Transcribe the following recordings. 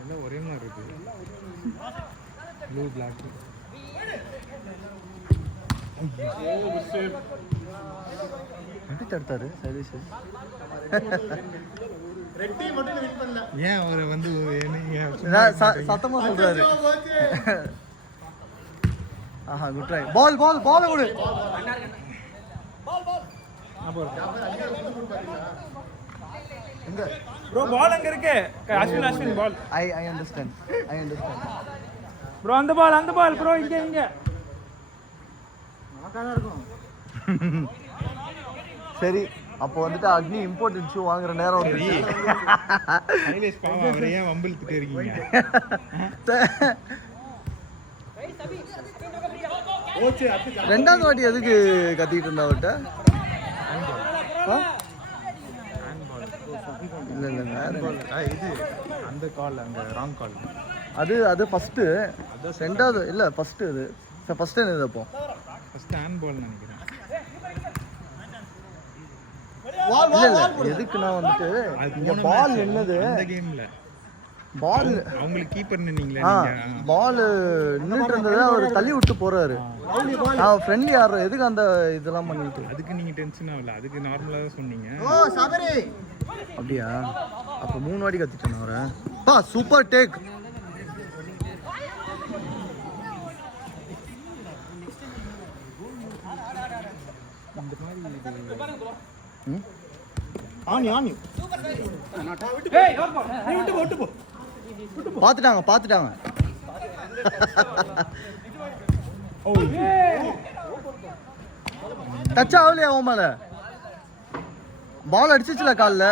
எல்லாம் ஒரே மாதிரி இருக்கு. Blue black. எப்படி தடுத்தாரு சதீஷ்? ஏன் அவரை வந்து சத்தமா சொல்றாரு. ஆஹா குட் ட்ரை. பால் பால் பால் கொடு. எங்க ப்ரோ பால் அங்க இருக்கு. அஸ்வின் பால். ஐ அண்டர்ஸ்டாண்ட் ப்ரோ அந்த பால் ப்ரோ இங்க சரி அப்போ வந்துட்டு அக்னி இம்போர்ட்டட் ஷூ வாங்குற நேரம் வந்து அவரை ஏன் வம்பிழுத்துட்டே இருக்கீங்க? ரெண்டாவது வாட்டி எதுக்கு கத்திட்டு இருந்தா அவர்கிட்ட? இல்ல இது அந்த கால், அந்த ராங் கால். அது ஃபர்ஸ்ட், ரெண்டாவது இல்ல ஃபர்ஸ்ட். அது ஃபர்ஸ்ட் என்னது? அப்போ ஃபர்ஸ்ட் ஹேண்ட் பால் நினைக்கிறேன். இல்ல எதுக்குன்னா வந்துட்டு இங்க பால் என்னது அந்த கேம்ல பால் அவங்களுக்கு கீப்பர் நின்னீங்களே நீங்க. பால் நின்னுட்டு இருந்தது, அவர் தள்ளி விட்டு போறாரு. ஃப்ரெண்ட் யார் எதுக்கு அந்த இதெல்லாம் பண்ணிட்டு? அதுக்கு நீங்க டென்ஷன் ஆகல, அதுக்கு நார்மலா தான் சொன்னீங்க. அப்படியா? அப்ப 3 வாட்டி கத்திட்டேன் அவரை. பா சூப்பர் டேக். பாத்துட்டாங்க. டச் ஆகலையா அவன் மேல? பால் அடிச்சிச்சுல கால்ல.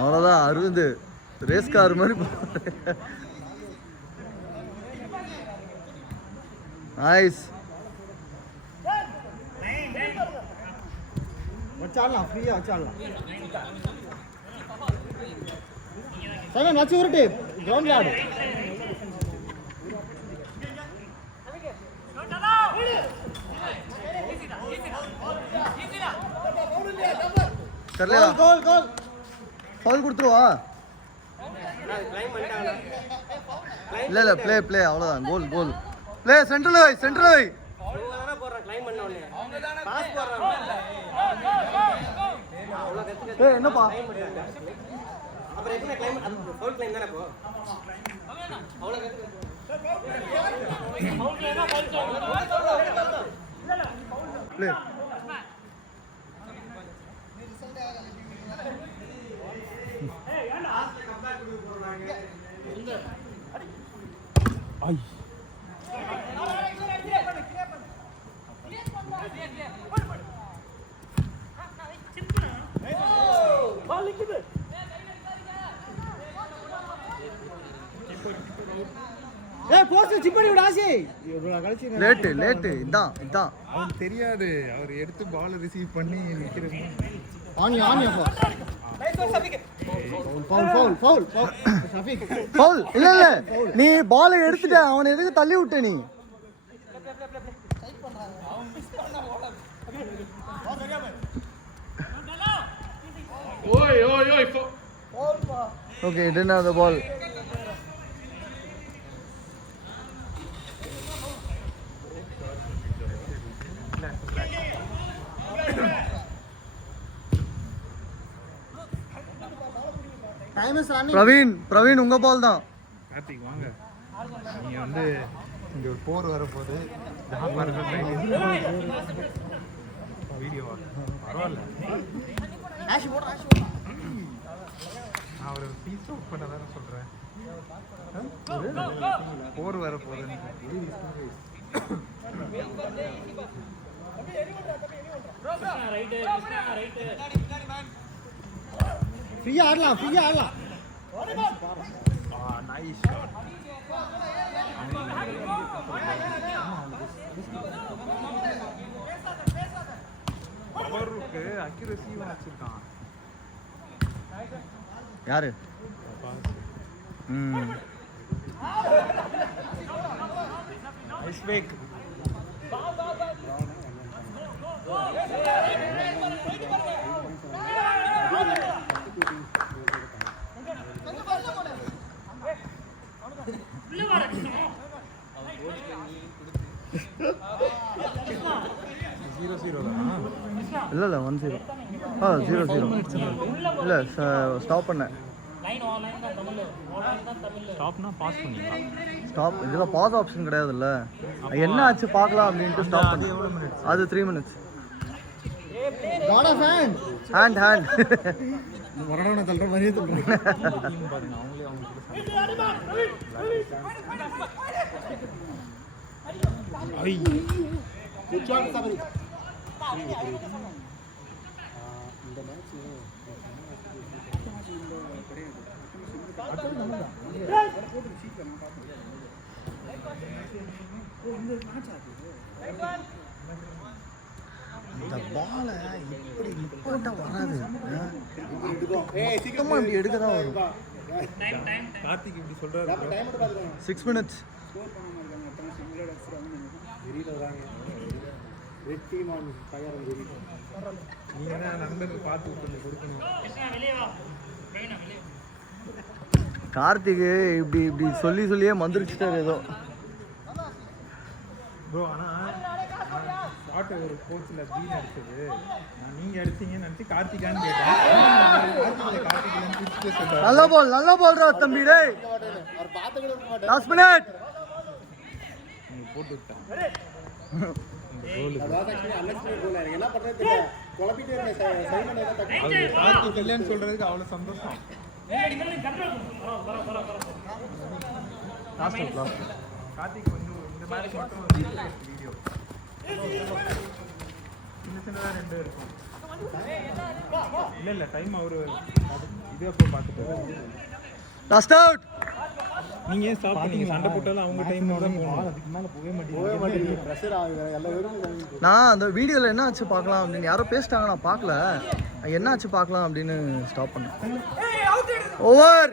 அவ்வளவுதான். அருது ரேஸ் கார் மாதிரி. நைஸ். வச்சாடலாம், ஃப்ரீயா வச்சாடலாம். சரி வச்சு உருட்டு கிரவுண்ட்ல ஆடு. தெரியல. கோல் கோல் ஃபவுல் கொடுத்துருவா. இல்ல ப்ளே அவ்வளவுதான். கோல் ப்ளே. சென்ட்ரல் வை. என்னப்பா ப்ளே. ஐ லேட்டு இதான் அவனுக்கு தெரியாது. அவர் எடுத்து பால் ரிசீவ் பண்ணி நிக்கிறது. இல்ல நீ பாலை எடுத்துட்ட, அவனை எதுக்கு தள்ளி விட்ட நீ? Okay, didn't have the ball. Praveen உங்க பால் தான். கார்த்திக் வாங்க. நீங்க வந்து இங்க ஒரு போர் வர போகுது. வீடியோ பரவாயில்ல. அவர் பீஸ் அவுட் பண்ண தானே சொல்றேன். போர் வர போகுது. ஃப்ரீயா ஆடலாம். Nice shot. பவருக்கு அக்யூரசி வச்சிருக்கான். யாரு? Nice back. இல்லை இல்லை 1-0. 0-0. இல்லை ஸ்டாப் பண்ணேன். ஸ்டாப்னா பாஸ் பண்ணீங்களா? ஸ்டாப் இதில் பாஸ் ஆப்ஷன் கிடையாதுல்ல. என்ன ஆச்சு பார்க்கலாம் அப்படின்ட்டு ஸ்டாப் பண்ணேன். அது 3 minutes. ஹேண்ட் மரணம் தள்ளுற மாதிரியே தள்ளுறேன். பாருங்க அவங்களே இந்த பாலை இப்படி நிப்பாட்ட வராது. சுத்தமாக இப்படி எடுக்க தான் வரும். கார்த்திக் இப்படி சொல்றாரு. 6 minutes. நீங்க தான் நண்பருக்கு பார்த்து கொடுக்கணும். கார்த்திக் இப்படி இப்படி சொல்லியே மந்திரிச்சிட்டாரு ஏதோ. ப்ரோ ஆனால் ஷார்ட் ஒரு கோச்சில் பீன் அடிச்சது நான் நீங்கள் அடிச்சிங்கன்னு நினச்சி கார்த்திகான்னு கேட்டேன். கார்த்திக் நல்ல பால்ரா தம்பி. டேய் லாஸ்ட் மினிட் நீங்கள் போட்டு விட்டேன். கார்த்திக் இல்லைன்னு சொல்றதுக்கு அவ்வளோ சந்தோஷம். கார்த்திக் கொஞ்சம் இந்த மாதிரி மட்டும் வீடியோ சின்னதாக 2 இருக்கும். இல்லை டைம் அவரு இது அப்போ பார்த்துட்டு லாஸ்ட் அவுட். நீங்கள் ஏன் ஸ்டாப் பண்ணீங்க? சண்டை போட்டாலும் அவங்க டைம் தான் போகணும். அதுக்கு மேலே போகவே மாட்டேங்குது. நான் அந்த வீடியோவில் என்ன ஆச்சு பார்க்கலாம் அப்படின்னு யாரோ பேசிட்டாங்க, நான் பார்க்கல. என்ன ஆச்சு பார்க்கலாம் அப்படின்னு ஸ்டாப் பண்ணேன். ஓவர்.